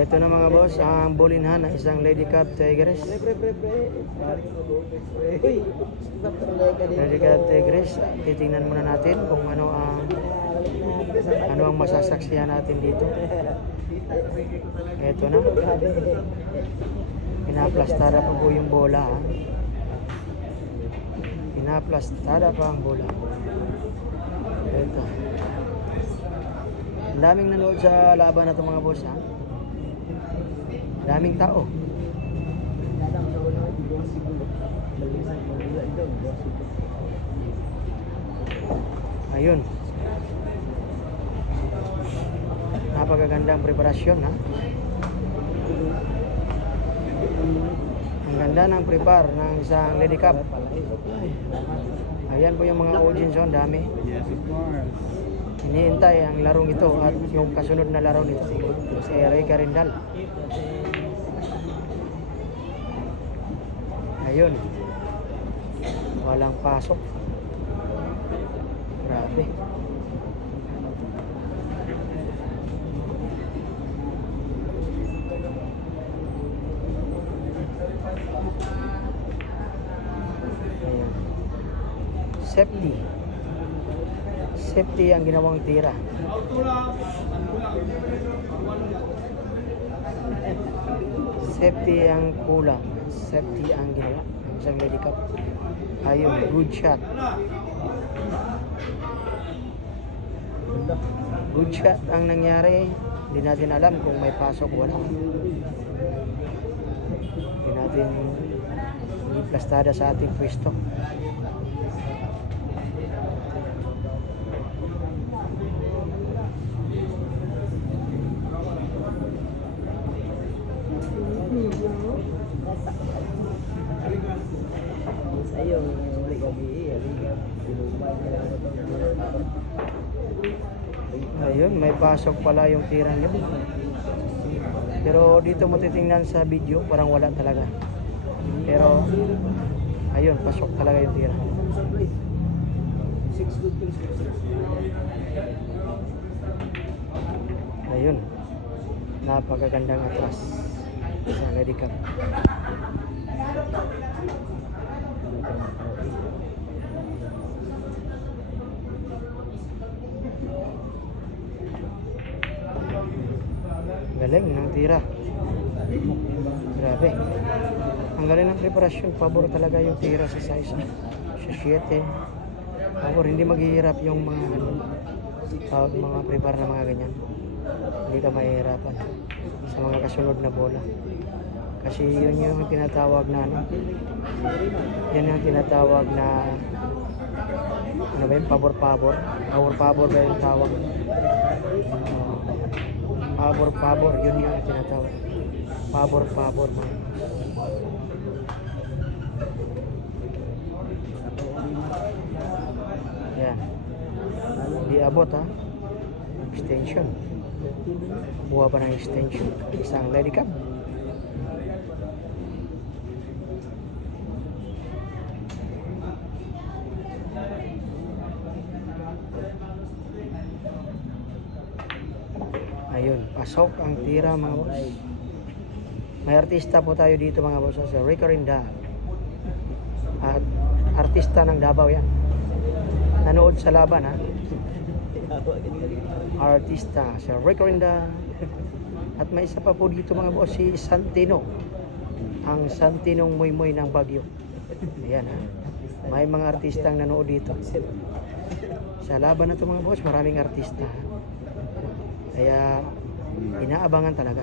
Ito na mga boss, ang bulinhan ng isang Lady Cub Tigress. Lady Cub Tigress, titingnan muna natin kung ano ang masasaksihan natin dito. Ito na. Pinaplastada pa po yung bola. Pinaplastada pa ang bola. Ito. Ang daming nanood sa laban na ito mga boss ha. Daming tao. Ayun. Napakagandang preparasyon ha. Ang ganda ng prepare ng isang Lady Cub. Ayan po yung mga audience on, dami. Iniintay ang larong ito at yung kasunod na laro nito si Ray Carindal. Ayun. Walang pasok. Grabe. Ayan. Safety ang ginawang tira. Safety ang kulang. Safety ang ginawa ng isang Lady Cub. Ayun, good shot. Good shot ang nangyari. Hindi natin alam kung may pasok o wala. Hindi natin plastada sa ating pwesto. Ayun, may pasok pala yung tira niya. Pero dito mo titingnan sa video, parang wala talaga. Pero ayun, pasok talaga yung tira. Ayun, napakagandang atras sa Lady Cub. Galing ng tira. Grabe. Ang galing ng preparasyon. Pabor talaga yung tira sa size. Sa 7. Pabor, hindi maghihirap yung mga prepare na mga ganyan. Hindi ka mahihirapan sa mga kasunod na bola. Kasi yun yung tinatawag na yan yung tinatawag na ano ba yun? Pabor-pabor. Pabor-pabor ba yung tawag? Pabor-pabor, yun yung tinatawag. Pabor-pabor. Yan. Di abot ha. Extension. Buha pa ng extension. Isang Lady Cub. Ayun, pasok ang tira mga boss. May artista po tayo dito mga boss, si Ray Carindal. At artista ng Davao yan. Nanood sa laban ha. Artista, si Ray Carindal. At may isa pa po dito mga boss, si Santino. Ang Santinong Moymoy ng Baguio. Ayan ha. May mga artistang nanood dito. Sa laban na ito mga boss, maraming artista ha. Kaya inaabangan talaga.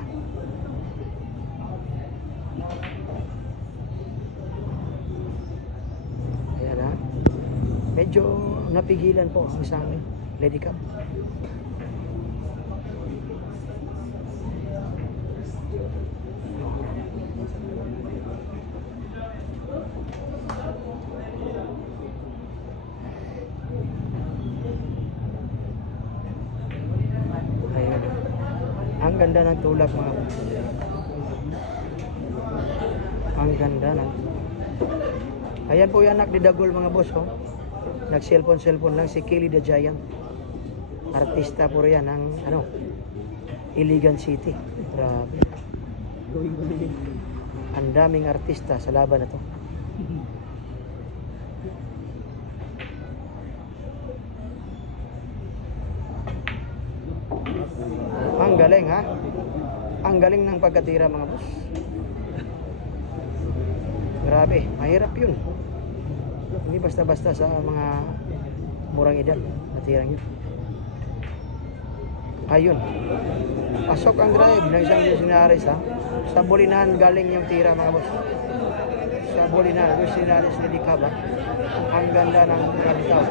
Ayan ha. Medyo napigilan po ang isang Lady Cub. Ang ganda ng tulak mga boss. Ang ganda ng ayan po yung anak ni Dagol mga boss oh. Nag-cellphone lang si Kelly the Giant. Artista po riyan ng Iligan City. Grabe. Ang daming artista sa laban na to. Ang galing ha. Ang galing ng pagkatira mga boss. Grabe, mahirap yun. Hindi basta-basta sa mga murang edad natirang yun. Ayun. Pasok ang drive ng isang Luis ha. Sa Bolinahan galing yung tira mga boss. Sa Bolinahan, Luis Linares ni Dicaba. Ang ganda ng mga bitaw.